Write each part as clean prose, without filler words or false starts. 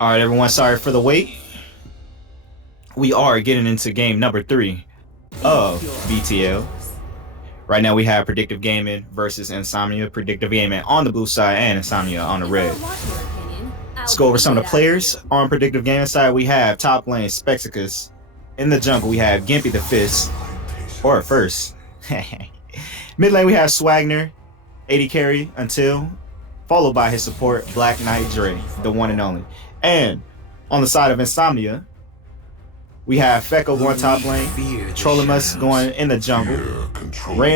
All right, everyone. Sorry for the wait. We are getting into game number 3 of BTL. Right now, we have Predictive Gaming versus Insomnia. Predictive Gaming on the blue side and Insomnia on the red. Let's go over some of the players. On Predictive Gaming side, we have top lane Spexicus. In the jungle, we have Gimpy the Fist, or first. Mid lane, we have Swagner, 80 carry until, followed by his support, Black Knight Dre, the one and only. And on the side of Insomnia, we have Fekka going top lane, Trollimus going in the jungle.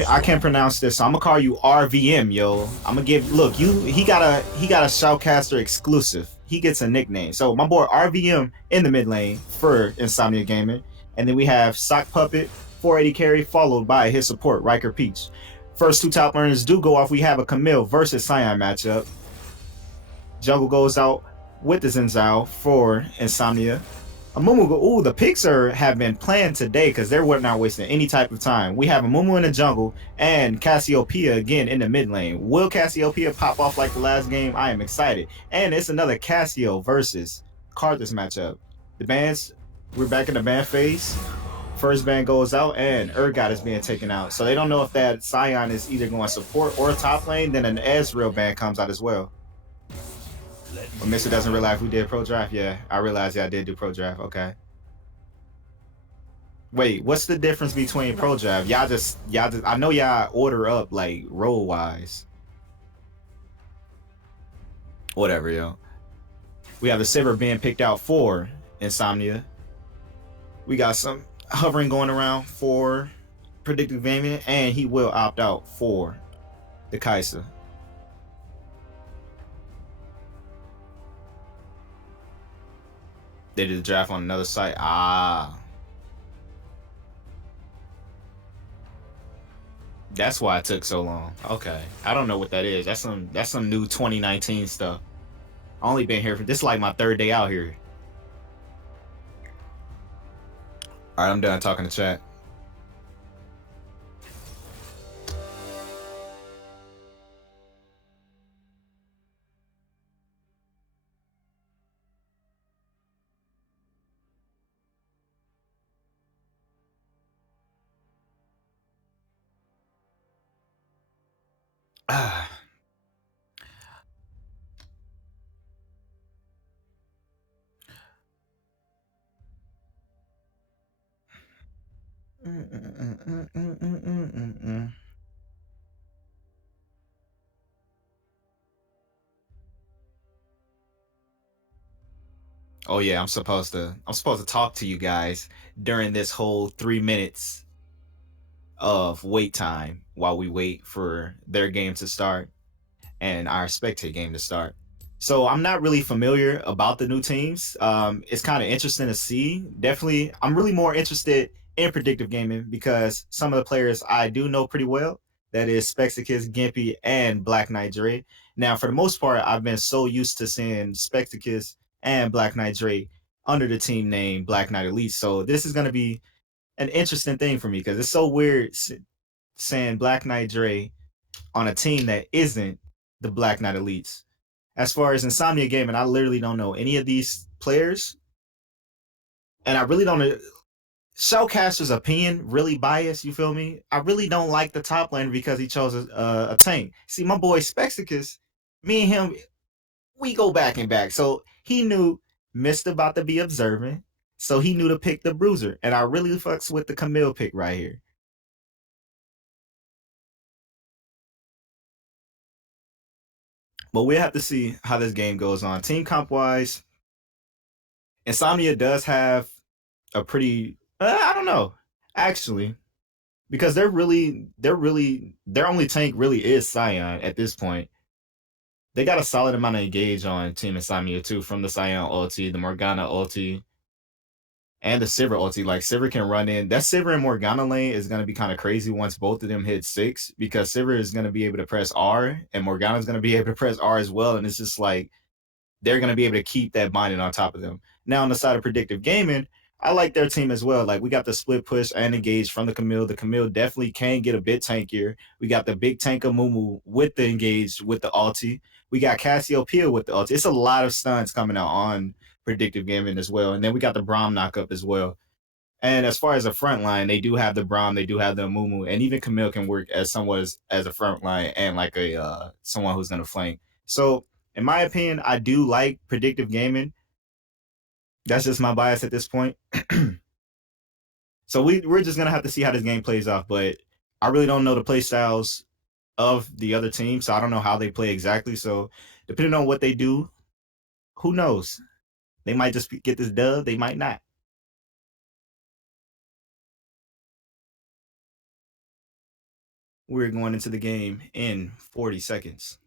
I can't pronounce this, so I'm gonna call you RVM, yo. I'm gonna give he got a Shoutcaster exclusive. He gets a nickname. So my boy RVM in the mid lane for Insomnia Gaming. And then we have Sock Puppet, 480 carry, followed by his support, Riker Peach. First two top laners do go off. We have a Camille versus Cyan matchup. Jungle goes out with the Zenzel for Insomnia. Amumu, the picks have been planned today because they're not wasting any type of time. We have Amumu in the jungle and Cassiopeia again in the mid lane. Will Cassiopeia pop off like the last game? I am excited. And it's another Cassio versus Karthus matchup. The bans, we're back in the ban phase. First ban goes out and Urgot is being taken out. So they don't know if that Scion is either going support or top lane. Then an Ezreal ban comes out as well. But Mr. doesn't realize we did pro draft. Yeah, I realized. Yeah, I did do pro draft. Okay. Wait, what's the difference between pro draft? Y'all just. I know y'all order up like role wise. Whatever, yo. We have the Sivir being picked out for Insomnia. We got some hovering going around for Predictive Gaming, and he will opt out for the Kai'Sa. They did the draft on another site. That's why it took so long. Okay. I don't know what that is. That's some new 2019 stuff. I only been here for this is like my third day out here. Alright, I'm done talking to chat. Oh yeah, I'm supposed to talk to you guys during this whole 3 minutes of wait time while we wait for their game to start and our spectate game to start. So I'm not really familiar about the new teams. It's kind of interesting to see. Definitely, I'm really more interested in Predictive Gaming because some of the players I do know pretty well. That is Spexicus, Gimpy, and Black Knight Dre. Now, for the most part, I've been so used to seeing Spexicus and Black Knight Dre under the team name Black Knight Elite. So this is going to be an interesting thing for me because it's so weird saying Black Knight Dre on a team that isn't the Black Knight Elites. As far as Insomnia Gaming, I literally don't know any of these players. And I really don't know. Shellcaster's opinion, really biased, you feel me? I really don't like the top laner because he chose a tank. See, my boy Spexicus, me and him, we go back and back. So he knew Mist about to be observant. So he knew to pick the bruiser. And I really fucks with the Camille pick right here. But we'll have to see how this game goes on. Team comp wise, Insomnia does have a pretty I don't know, actually, because their only tank really is Scion at this point. They got a solid amount of engage on Team Insomnia too, from the Scion ulti, the Morgana ulti, and the Sivir ulti. Like Sivir can run in. That Sivir and Morgana lane is gonna be kind of crazy once both of them hit 6, because Sivir is gonna be able to press R and Morgana is gonna be able to press R as well, and it's just like they're gonna be able to keep that binding on top of them. Now on the side of Predictive Gaming, I like their team as well. Like we got the split push and engage from the Camille. The Camille definitely can get a bit tankier. We got the big tank of Mumu with the engage with the ulti. We got Cassiopeia with the ulti. It's a lot of stuns coming out on Predictive Gaming as well. And then we got the Braum knockup as well. And as far as a front line, they do have the Braum, they do have the Mumu, and even Camille can work as someone as a front line and like a someone who's gonna flank. So in my opinion, I do like Predictive Gaming. That's just my bias at this point. So we're just gonna have to see how this game plays off. But I really don't know the play styles of the other team, so I don't know how they play exactly. So depending on what they do, who knows? They might just get this dub. They might not. We're going into the game in 40 seconds.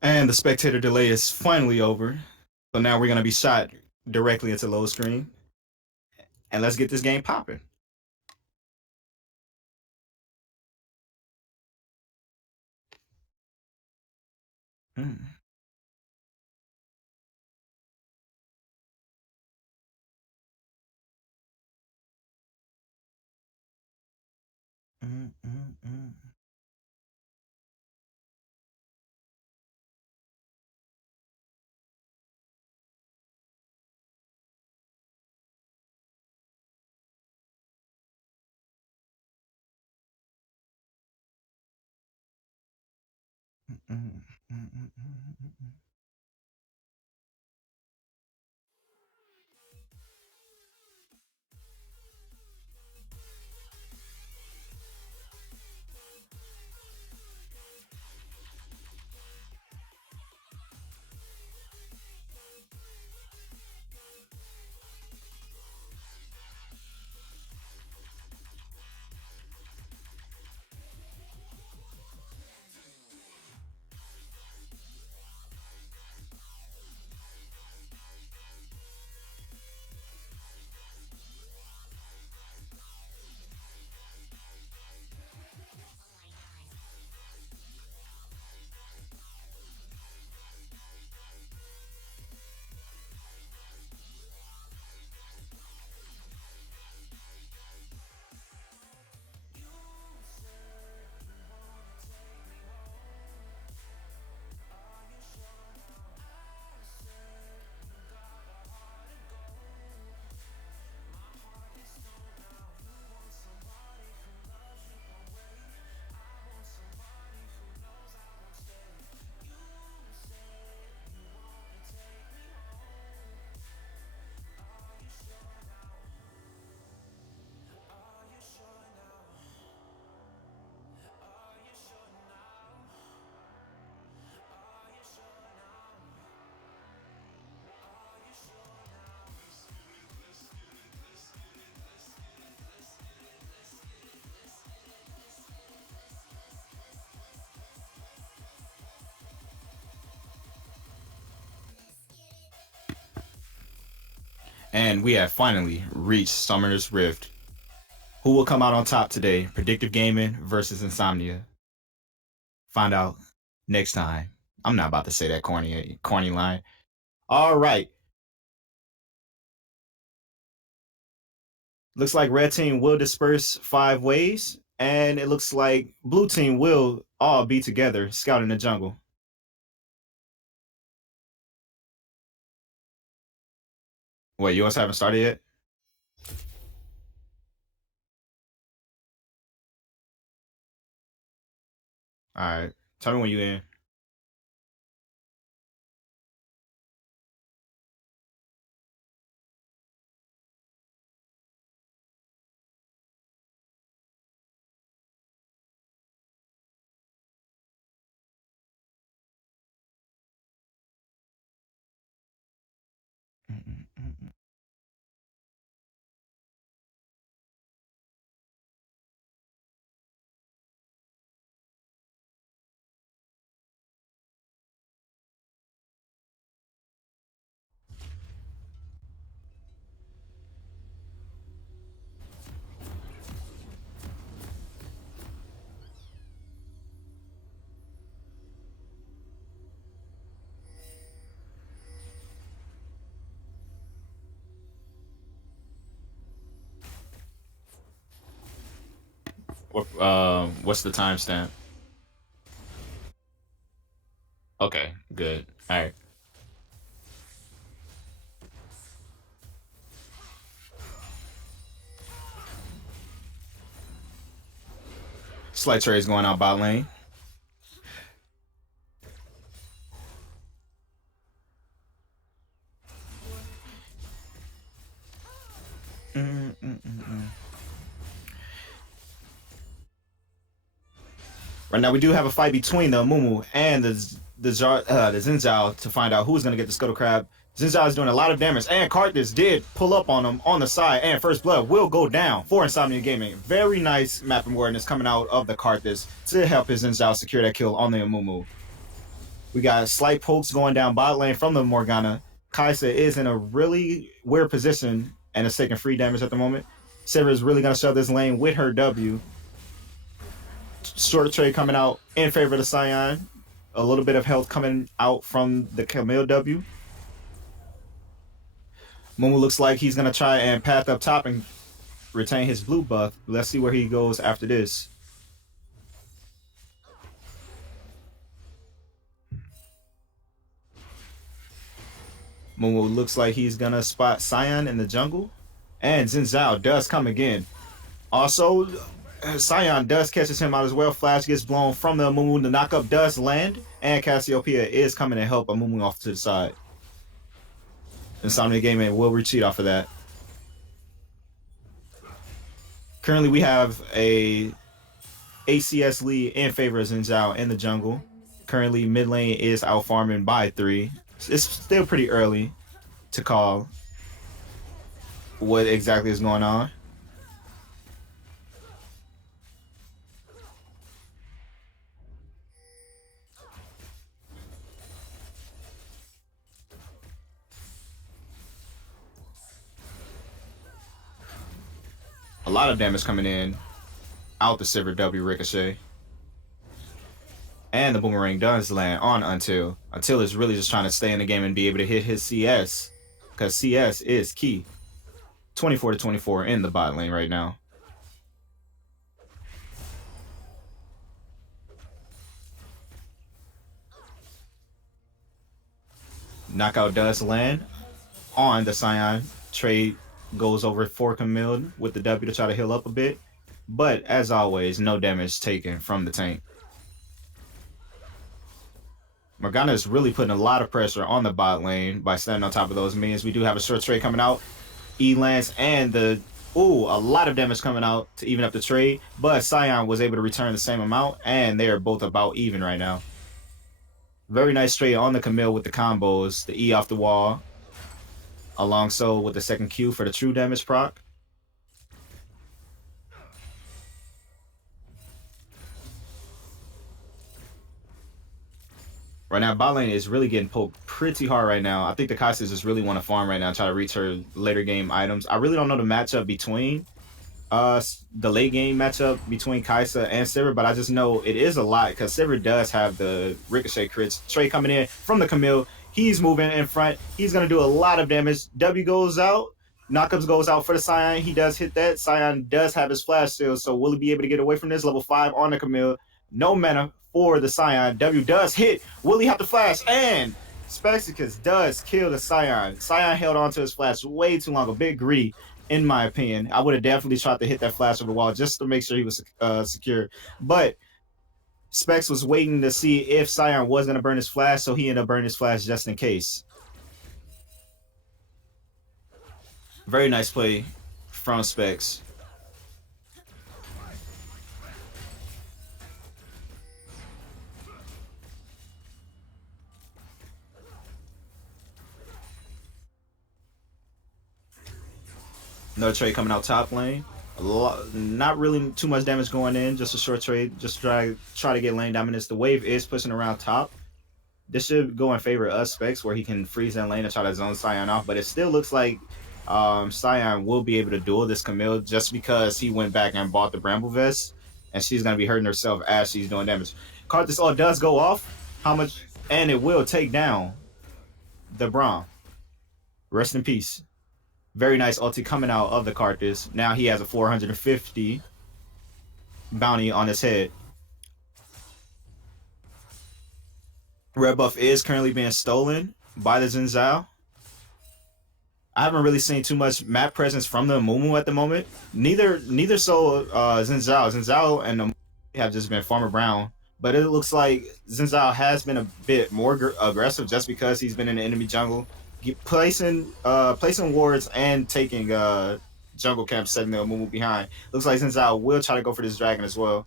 And the spectator delay is finally over. So now we're going to be shot directly into low screen. And let's get this game popping. Mm. Mm, mm, mm. Mm, mm, mm, mm, mm, mm. And we have finally reached Summoner's Rift. Who will come out on top today? Predictive Gaming versus Insomnia. Find out next time. I'm not about to say that corny line. All right. Looks like red team will disperse 5 ways, and it looks like blue team will all be together scouting the jungle. Wait, yours haven't started yet? All right. Tell me when you in. What's the timestamp? Okay, good. All right. Slight trades going out bot lane. Right now, we do have a fight between the Mumu and the Xin Zhao to find out who's going to get the Scuttle Crab. Xin Zhao is doing a lot of damage, and Karthus did pull up on him on the side, and First Blood will go down for Insomnia Gaming. Very nice map awareness coming out of the Karthus to help his Xin Zhao secure that kill on the Mumu. We got slight pokes going down bot lane from the Morgana. Kai'Sa is in a really weird position and is taking free damage at the moment. Sivir is really going to shove this lane with her W. Short trade coming out in favor of the Scion. A little bit of health coming out from the Camille W. Mumu looks like he's going to try and path up top and retain his blue buff. Let's see where he goes after this. Mumu looks like he's going to spot Scion in the jungle. And Xin Zhao does come again. Also, Scion does catches him out as well. Flash gets blown from the Mumu. The knockup does land. And Cassiopeia is coming to help Mumu off to the side. Insomnia Gaming will retreat off of that. Currently, we have a ACS lead in favor of Xin Zhao in the jungle. Currently, mid lane is out farming by 3. It's still pretty early to call what exactly is going on. A lot of damage coming in out the Sivir W ricochet. And the boomerang does land on Until. Until is really just trying to stay in the game and be able to hit his CS. Because CS is key. 24-24 in the bot lane right now. Knockout does land on the Scion. Trade goes over for Camille with the W to try to heal up a bit. But as always, no damage taken from the tank. Morgana is really putting a lot of pressure on the bot lane by standing on top of those minions. We do have a short trade coming out. E-Lance and the... Ooh, a lot of damage coming out to even up the trade. But Scion was able to return the same amount, and they are both about even right now. Very nice trade on the Camille with the combos. The E off the wall. Alongside with the second Q for the true damage proc. Right now, bot lane is really getting poked pretty hard right now. I think the Kai'Sa just really want to farm right now, try to reach her later game items. I really don't know the matchup between the late game matchup between Kai'Sa and Sivir, but I just know it is a lot because Sivir does have the ricochet crits. Trey coming in from the Camille. He's moving in front. He's going to do a lot of damage. W goes out. Knockups goes out for the Scion. He does hit that. Scion does have his flash shield, so will he be able to get away from this? Level 5 on the Camille. No mana for the Scion. W does hit. Will he have to flash? And Spexicus does kill the Scion. Scion held on to his flash way too long. A bit greedy, in my opinion. I would have definitely tried to hit that flash over the wall just to make sure he was secure. But Specs was waiting to see if Scion was going to burn his flash, so he ended up burning his flash just in case. Very nice play from Specs. Another trade coming out top lane. Not really too much damage going in, just a short trade, just try to get lane dominance. The wave is pushing around top. This should go in favor of us Specs, where he can freeze that lane and try to zone Scion off, but it still looks like Scion will be able to duel this Camille just because he went back and bought the Bramble Vest, and she's going to be hurting herself as she's doing damage. Karthus all does go off. How much? And it will take down the Braum. Rest in peace. Very nice ulti coming out of the Karthus. Now he has a 450. bounty on his head. Red buff is currently being stolen by the Xin Zhao. I haven't really seen too much map presence from the Mumu at the moment. Neither so Xin Zhao. Xin Zhao and the have just been Farmer Brown. But it looks like Xin Zhao has been a bit more aggressive just because he's been in the enemy jungle, placing wards and taking jungle camps, setting the Mumu behind. Looks like Xin Zhao will try to go for this dragon as well.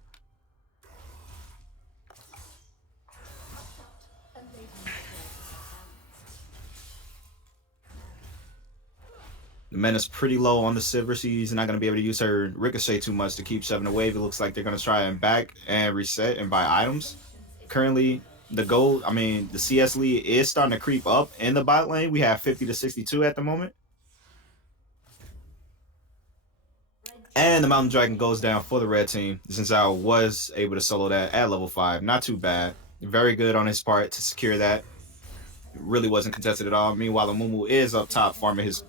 The mana's pretty low on the Silver. She's not going to be able to use her Ricochet too much to keep shoving the wave. It looks like they're going to try and back and reset and buy items. Currently, the CS lead is starting to creep up in the bot lane. We have 50 to 62 at the moment. And the Mountain Dragon goes down for the red team. Since I was able to solo that at level 5. Not too bad. Very good on his part to secure that. Really wasn't contested at all. Meanwhile, the Mumu is up top farming his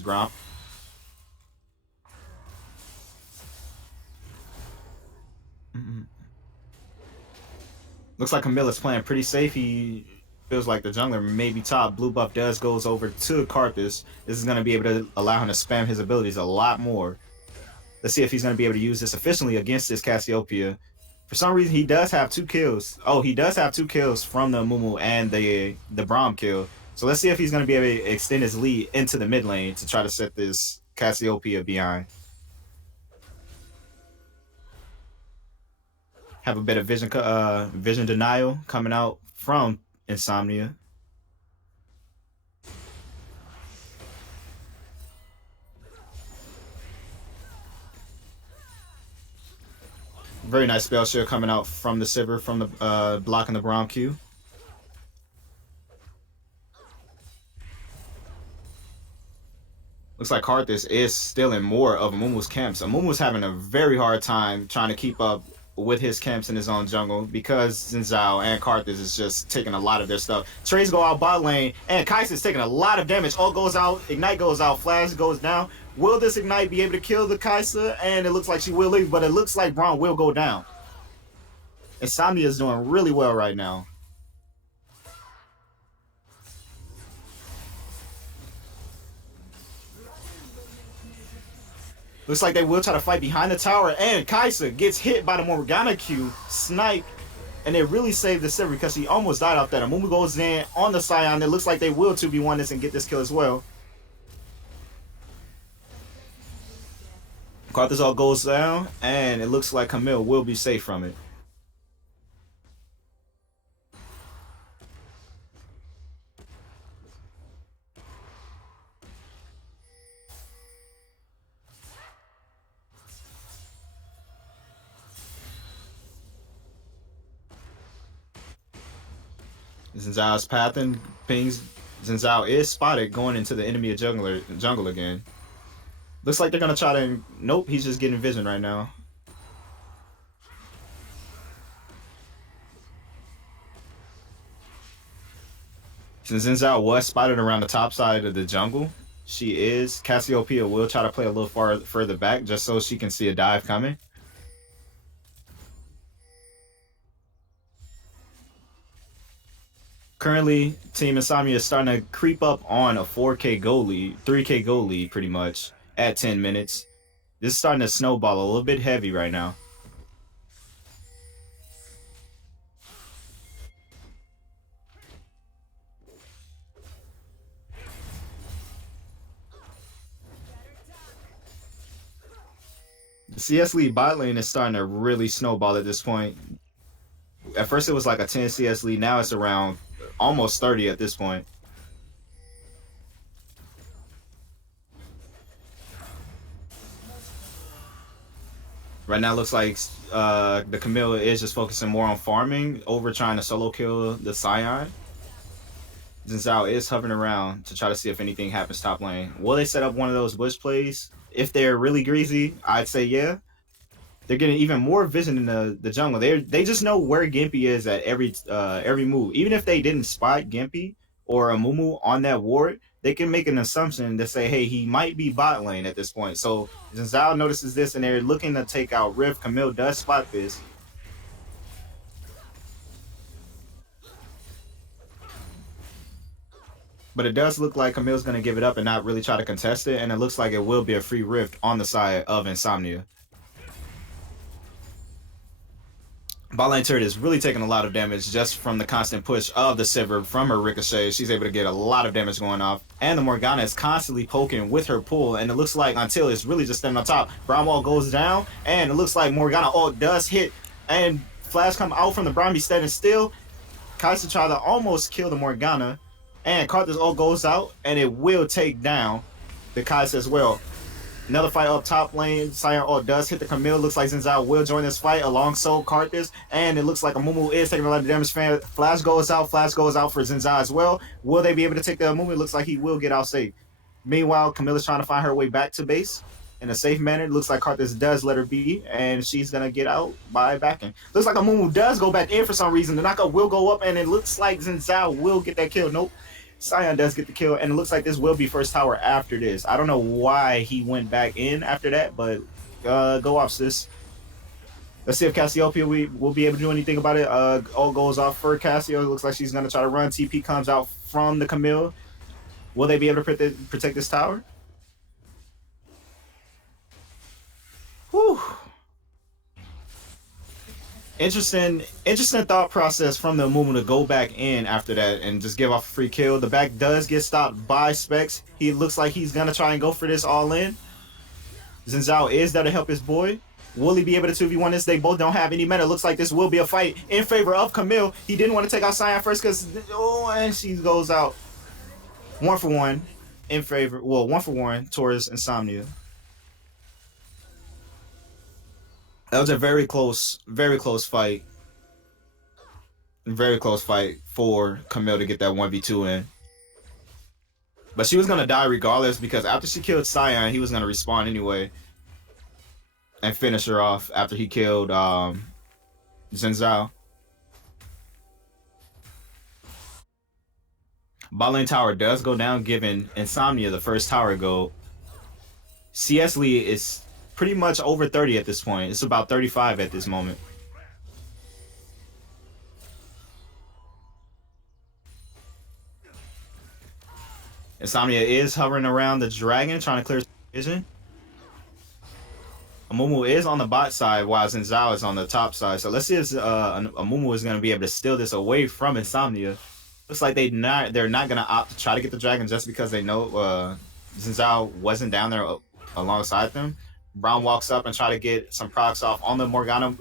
ground. Looks like Camilla's playing pretty safe. He feels like the jungler may be top. Blue buff goes over to Karthus. This is going to be able to allow him to spam his abilities a lot more. Let's see if he's going to be able to use this efficiently against this Cassiopeia. For some reason, he does have 2 kills. Oh, he does have 2 kills from the Mumu and the Braum kill. So let's see if he's going to be able to extend his lead into the mid lane to try to set this Cassiopeia behind. Have a bit of vision denial coming out from Insomnia. Very nice spell shield coming out from the Sivir from the blocking the Braum Q. Looks like Karthus is still in more of Amumu's camps. Amumu's having a very hard time trying to keep up with his camps in his own jungle because Xin Zhao and Karthus is just taking a lot of their stuff. Trays go out bot lane, and Kai'Sa is taking a lot of damage. Ult goes out, Ignite goes out, Flash goes down. Will this Ignite be able to kill the Kai'Sa? And it looks like she will leave, but it looks like Braum will go down. Insomnia is doing really well right now. Looks like they will try to fight behind the tower, and Kai'Sa gets hit by the Morgana Q, snipe, and they really saved the Sivir because he almost died off that. Amumu goes in on the Scion. It looks like they will 2v1 this and get this kill as well. Karthus all goes down, and it looks like Camille will be safe from it. Xin Zhao's pathing pings. Xin Zhao is spotted going into the enemy jungle again. Looks like they're gonna try to. Nope, he's just getting vision right now. Since Xin Zhao was spotted around the top side of the jungle, she is. Cassiopeia will try to play a little further back just so she can see a dive coming. Currently, Team Insomnia is starting to creep up on a 4K goal lead, 3K goal lead pretty much at 10 minutes. This is starting to snowball a little bit heavy right now. The CS lead bot lane is starting to really snowball at this point. At first it was like a 10 CS lead, now it's around almost 30 at this point. Right now it looks like the Camille is just focusing more on farming over trying to solo kill the Scion. Xin Zhao is hovering around to try to see if anything happens top lane. Will they set up one of those bush plays? If they're really greasy, I'd say yeah. They're getting even more vision in the jungle. They just know where Gimpy is at every move. Even if they didn't spot Gimpy or a Mumu on that ward, they can make an assumption to say, hey, he might be bot lane at this point. So Zhao notices this, and they're looking to take out Rift. Camille does spot this. But it does look like Camille's going to give it up and not really try to contest it, and it looks like it will be a free Rift on the side of Insomnia. Bot lane turret is really taking a lot of damage just from the constant push of the Sivir from her Ricochet. She's able to get a lot of damage going off. And the Morgana is constantly poking with her pull. And it looks like until it's really just standing on top, Brown Wall goes down. And it looks like Morgana ult does hit. And Flash come out from the Brown, be standing still. Kai'Sa try to almost kill the Morgana. And Karthus ult goes out. And it will take down the Kai'Sa as well. Another fight up top lane. Cyan ult does hit the Camille. Looks like Xin Zhao will join this fight alongside Karthus. And it looks like Amumu is taking a lot of damage. Flash goes out. Flash goes out for Xin Zhao as well. Will they be able to take the Amumu? It looks like he will get out safe. Meanwhile, Camilla's trying to find her way back to base in a safe manner. It looks like Karthus does let her be. And she's going to get out by backing. Looks like Amumu does go back in for some reason. The knockup will go up. And it looks like Xin Zhao will get that kill. Nope. Cyan does get the kill, and it looks like this will be first tower after this. I don't know why he went back in after that, but go off, sis. Let's see if Cassiopeia will be able to do anything about it. All goes off for Cassio. It looks like she's going to try to run. TP comes out from the Camille. Will they be able to protect this tower? Whew. Interesting thought process from the Amumu to go back in after that and just give off a free kill. The back does get stopped by Specs. He looks like he's going to try and go for this all in. Xin Zhao is there to help his boy. Will he be able to 2v1 this? They both don't have any mana. Looks like this will be a fight in favor of Camille. He didn't want to take out Cyan first because, oh, and she goes out. 1-for-1 in favor, well, 1-for-1 towards Insomnia. That was a very close fight. Very close fight for Camille to get that 1v2 in. But she was going to die regardless because after she killed Cyan, he was going to respawn anyway. And finish her off after he killed Xin Zhao. Bot lane tower does go down, giving Insomnia the first tower goal. CS lead is pretty much over 30 at this point. It's about 35 at this moment. Insomnia is hovering around the dragon, trying to clear vision. Amumu is on the bot side, while Xin Zhao is on the top side. So let's see if Amumu is going to be able to steal this away from Insomnia. Looks like they're not going to opt to try to get the dragon just because they know Xin Zhao wasn't down there alongside them. Brown walks up and try to get some procs off on the Morgana.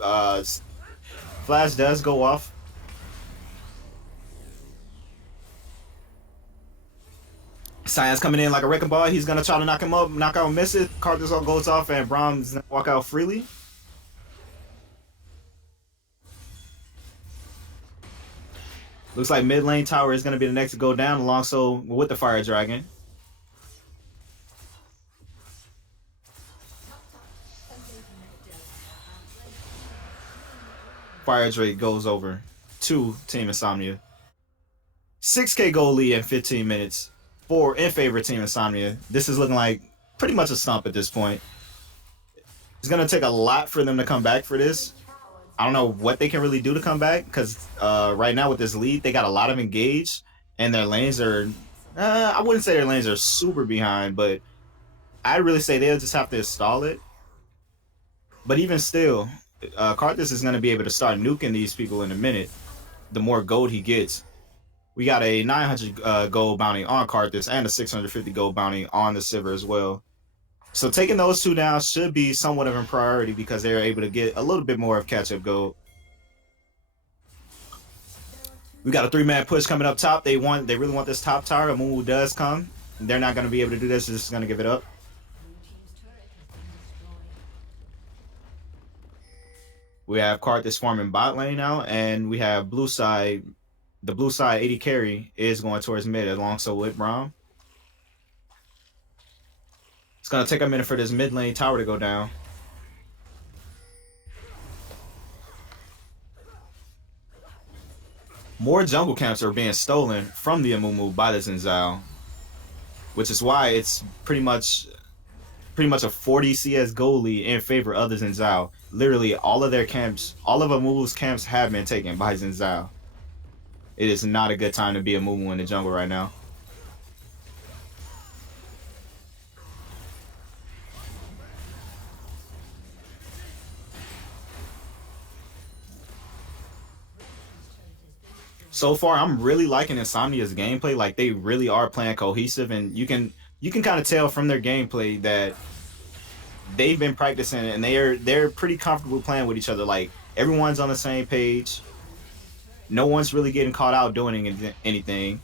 Flash does go off. Cyan's coming in like a wrecking ball. He's going to try to knock him up. Knock out, miss it. Karthus goes off and Brown's going to walk out freely. Looks like mid lane tower is going to be the next to go down alongside with the Fire Dragon. Fire Drake goes over to Team Insomnia. 6K goal lead in 15 minutes in favor of Team Insomnia. This is looking like pretty much a stomp at this point. It's going to take a lot for them to come back for this. I don't know what they can really do to come back because right now with this lead, they got a lot of engage and their lanes are, I wouldn't say their lanes are super behind, but I'd really say they'll just have to install it. But even still, Karthus is going to be able to start nuking these people in a minute. The more gold he gets. We got a 900 gold bounty on Karthus and a 650 gold bounty on the Sivir as well. So taking those two down should be somewhat of a priority because they're able to get a little bit more of catch-up gold. We got a 3-man push coming up top. They really want this top tower. Amumu does come. They're not going to be able to do this. They're just going to give it up. We have Karthus forming bot lane now, and we have blue side. The blue side 80 carry is going towards mid alongside with Braum. It's going to take a minute for this mid lane tower to go down. More jungle camps are being stolen from the Amumu by the Xin Zhao. which is why it's pretty much a 40 CS goal lead in favor of the Xin Zhao. Literally, all of their camps, all of Amumu's camps have been taken by Xin Zhao. It is not a good time to be a Amumu in the jungle right now. So far, I'm really liking Insomnia's gameplay. Like, they really are playing cohesive, and you can kind of tell from their gameplay that they've been practicing and they're pretty comfortable playing with each other. Like, everyone's on the same page. No one's really getting caught out doing anything.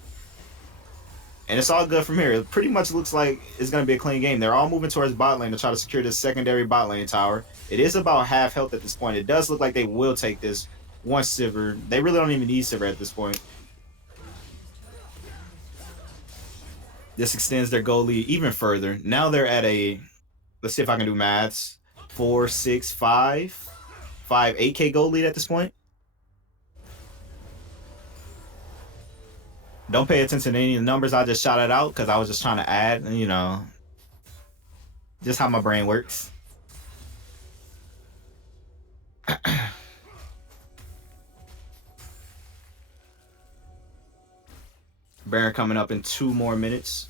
And it's all good from here. It pretty much looks like it's going to be a clean game. They're all moving towards bot lane to try to secure this secondary bot lane tower. It is about half health at this point. It does look like they will take this once Sivir. They really don't even need Sivir at this point. This extends their goal lead even further. Now they're at a, let's see if I can do maths, 4, 6, 5, 8K goal lead at this point. Don't pay attention to any of the numbers I just shouted out because I was just trying to add, you know, just how my brain works. Baron coming up in 2 more minutes.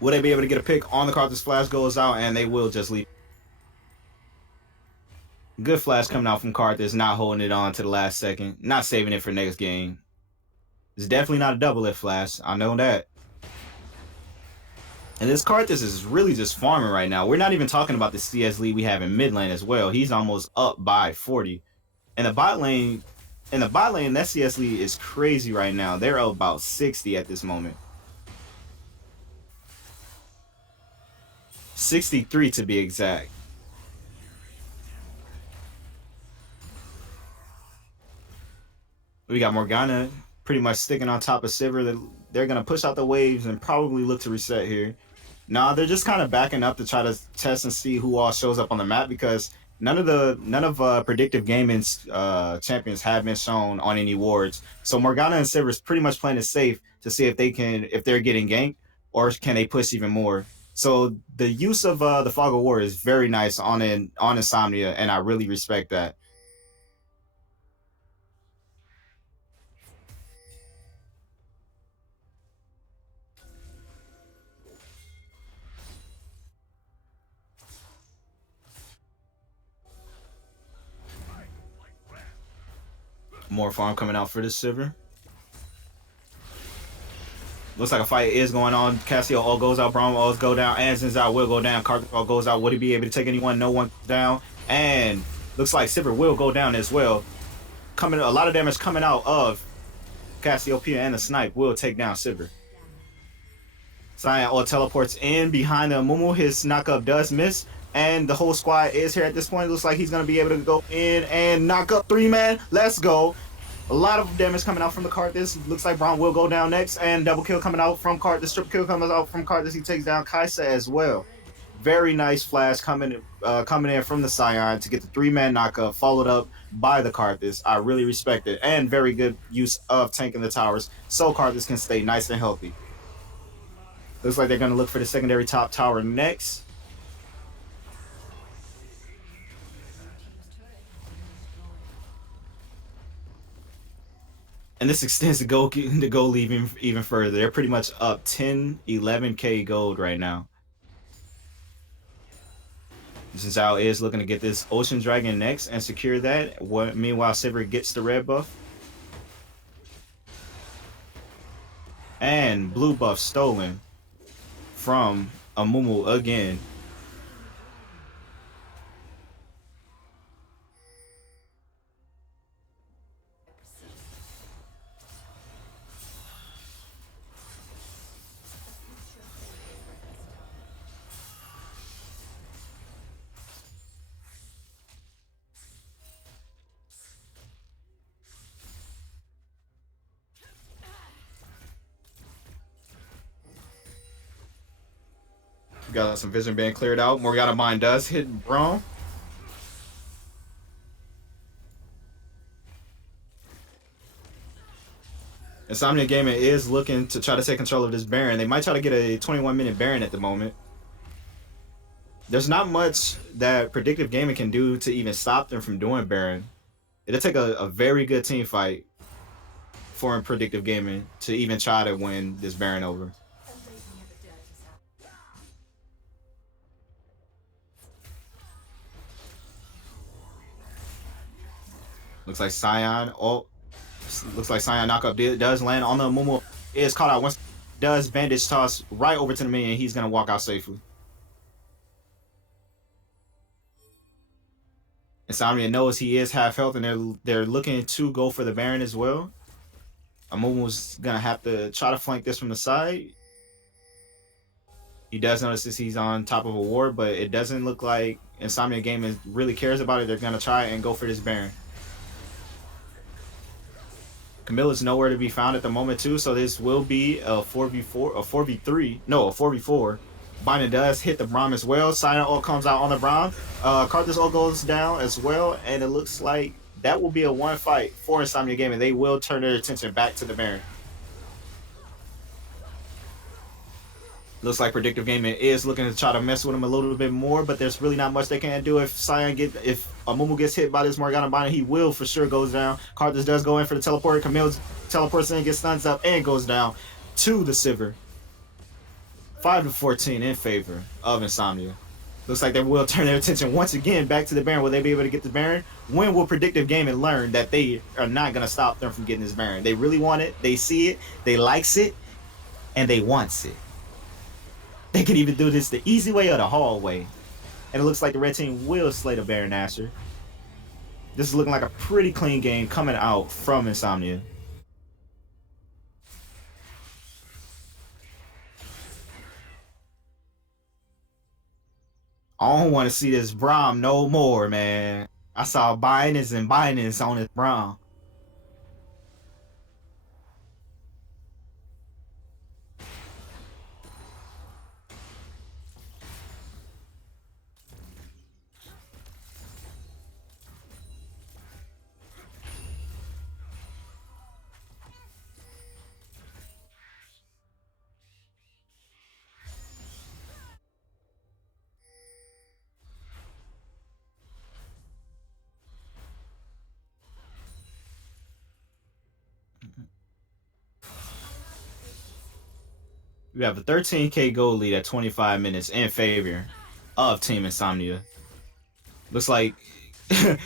Will they be able to get a pick on the card? This flash goes out and they will just leave. Good flash coming out from Karthus, not holding it on to the last second, not saving it for next game. It's definitely not a double lift flash. I know that. And this Karthus is really just farming right now. We're not even talking about the CS lead we have in mid lane as well. He's almost up by 40. And the bot lane, that CS lead is crazy right now. They're up about 60 at this moment. 63 to be exact. We got Morgana pretty much sticking on top of Sivir. They're going to push out the waves and probably look to reset here. Nah, they're just kind of backing up to try to test and see who all shows up on the map because none of Predictive Gaming's champions have been shown on any wards. So Morgana and Sivir is pretty much playing it safe to see if they're getting ganked or can they push even more. So the use of the Fog of War is very nice on Insomnia, and I really respect that. More farm coming out for this Sivir. Looks like a fight is going on. Cassio all goes out, Braum all go down, and Xin Zhao will go down. Karthus all goes out. Would he be able to take anyone? No one down. And looks like Sivir will go down as well. A lot of damage coming out of Cassiopeia, and the snipe will take down Sivir. Cyan all teleports in behind the Amumu. His knockup does miss. And the whole squad is here at this point. It looks like he's going to be able to go in and knock up 3-man. Let's go. A lot of damage coming out from the Karthus. Looks like Braum will go down next. And double kill coming out from Karthus. Triple kill coming out from Karthus. He takes down Kaisa as well. Very nice flash coming in from the Cyan to get the 3-man knockup, followed up by the Karthus. I really respect it. And very good use of tanking the towers so Karthus can stay nice and healthy. Looks like they're going to look for the secondary top tower next. And this extends the goal even further. They're pretty much up 10, 11K gold right now. Xin Zhao is looking to get this Ocean Dragon next and secure that. Meanwhile, Sivir gets the red buff. And blue buff stolen from Amumu again. Got some vision being cleared out. Morgana Mine does hit Braum. Insomnia Gaming is looking to try to take control of this Baron. They might try to get a 21-minute Baron at the moment. There's not much that Predictive Gaming can do to even stop them from doing Baron. It'll take a very good team fight for Predictive Gaming to even try to win this Baron over. Looks like Scion. Oh, looks like Scion knockup does land on the Mumu. Is caught out once. Does bandage toss right over to the minion. He's gonna walk out safely. Insomnia knows he is half health, and they're looking to go for the Baron as well. Amumu's gonna have to try to flank this from the side. He does notice this he's on top of a ward, but it doesn't look like Insomnia Gaming really cares about it. They're gonna try and go for this Baron. Camilla's nowhere to be found at the moment too, so this will be a 4v4, a 4v3, no, a 4v4. Binding does hit the Braum as well. Scion ult comes out on the Braum. Karthus ult goes down as well, and it looks like that will be a one fight for Insomnia Gaming. They will turn their attention back to the Baron. Looks like Predictive Gaming is looking to try to mess with him a little bit more, but there's really not much they can do. If Amumu gets hit by this Morgana Binder, he will for sure goes down. Karthus does go in for the teleport. Camille teleports in, gets stuns up, and goes down to the Sivir. 5-14 in favor of Insomnia. Looks like they will turn their attention once again back to the Baron. Will they be able to get the Baron? When will Predictive Gaming learn that they are not going to stop them from getting this Baron? They really want it. They see it. They likes it. And they wants it. They can even do this the easy way or the hard way. And it looks like the red team will slay the Baron Nashor. This is looking like a pretty clean game coming out from Insomnia. I don't want to see this Braum no more, man. I saw bindings and bindings on this Braum. We have a 13k gold lead at 25 minutes in favor of Team Insomnia. Looks like the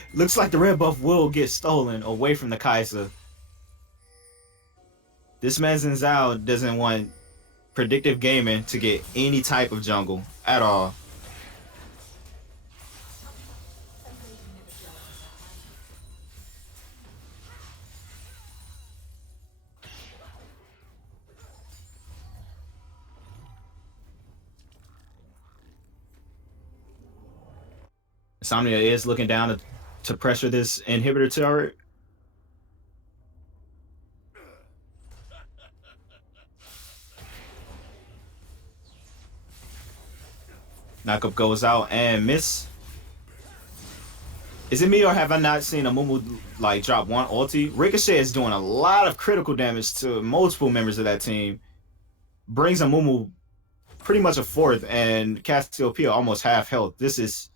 red buff will get stolen away from the Kai'Sa. This man Zhao doesn't want Predictive Gaming to get any type of jungle at all. Insomnia is looking down to pressure this inhibitor turret. Knockup goes out and miss. Is it me or have I not seen Amumu like drop one ulti? Ricochet is doing a lot of critical damage to multiple members of that team. Brings Amumu pretty much a fourth, and Cassiopeia almost half health. This is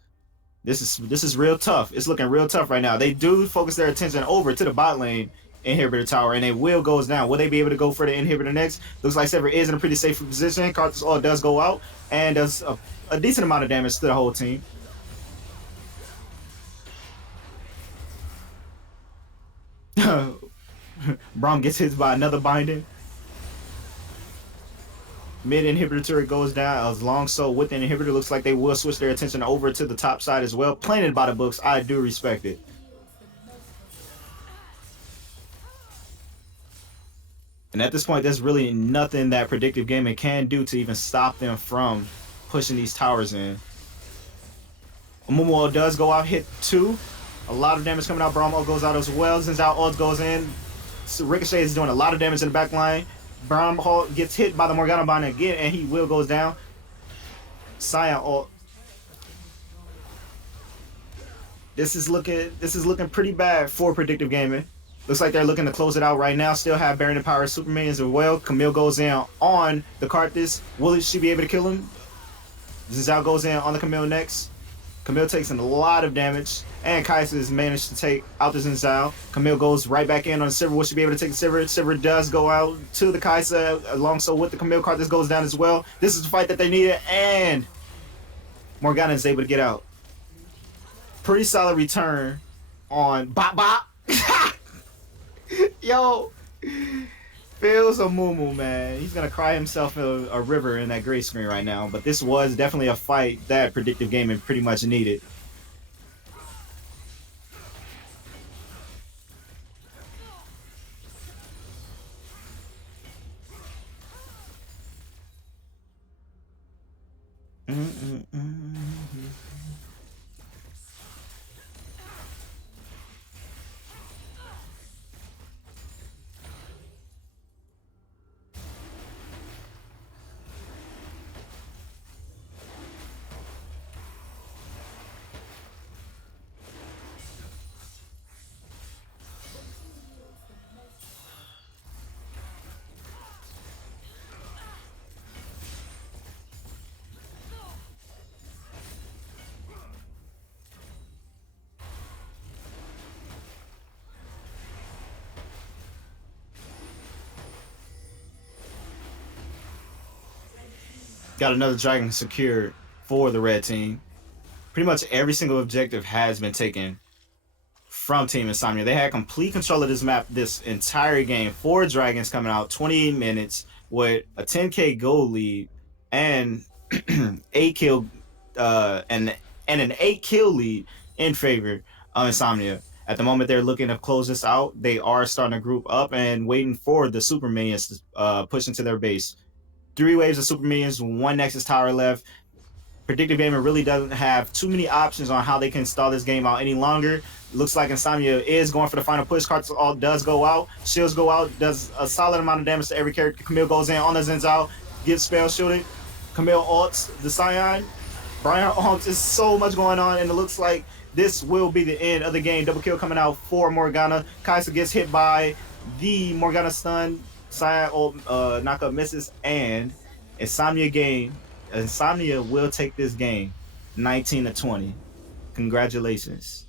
real tough. It's looking real tough right now. They do focus their attention over to the bot lane inhibitor tower, and it will goes down. Will they be able to go for the inhibitor next? Looks like Sever is in a pretty safe position. Karthus ult does go out and does a decent amount of damage to the whole team. Braum gets hit by another binding. Mid inhibitor turret goes down. As long so with the inhibitor, looks like they will switch their attention over to the top side as well. Playing it by the books, I do respect it. And at this point, there's really nothing that Predictive Gaming can do to even stop them from pushing these towers in. Amumu does go out, hit 2. A lot of damage coming out. Braum ult goes out as well. Zhao ult goes in. So Ricochet is doing a lot of damage in the back line. Braum gets hit by the Morgana Bind again, and he will goes down. Scion ult. This is looking pretty bad for Predictive Gaming. Looks like they're looking to close it out right now. Still have Baron and Power Superman as well. Camille goes in on the Karthus. Will she be able to kill him? Zinzao goes in on the Camille next. Camille takes a lot of damage, and Kaisa has managed to take out the Zinzao. Camille goes right back in on the Sivir. Will she be able to take the Sivir? Sivir does go out to the Kaisa, alongside with the Camille. Karthus goes down as well. This is the fight that they needed, and Morgana is able to get out. Pretty solid return on Bop Bop. Yo, feels a moo man. He's gonna cry himself a river in that gray screen right now. But this was definitely a fight that Predictive Gaming pretty much needed. Got another dragon secured for the red team. Pretty much every single objective has been taken from Team Insomnia. They had complete control of this map this entire game. 4 dragons coming out, 28 minutes with a 10k gold lead and 8 kill and an 8 kill lead in favor of Insomnia. At the moment, they're looking to close this out. They are starting to group up and waiting for the super minions to push into their base. 3 waves of super minions, 1 Nexus tower left. Predictive Gaming really doesn't have too many options on how they can stall this game out any longer. Looks like Insomnia is going for the final push. Karthus does go out. Shields go out. Does a solid amount of damage to every character. Camille goes in on the Zinzao. Gets spell shielded. Camille ults the Scion. Brian ults. Is so much going on, and it looks like this will be the end of the game. Double kill coming out for Morgana. Kaisa gets hit by the Morgana stun. Scion knockup misses, and Insomnia will take this game 19-20. Congratulations.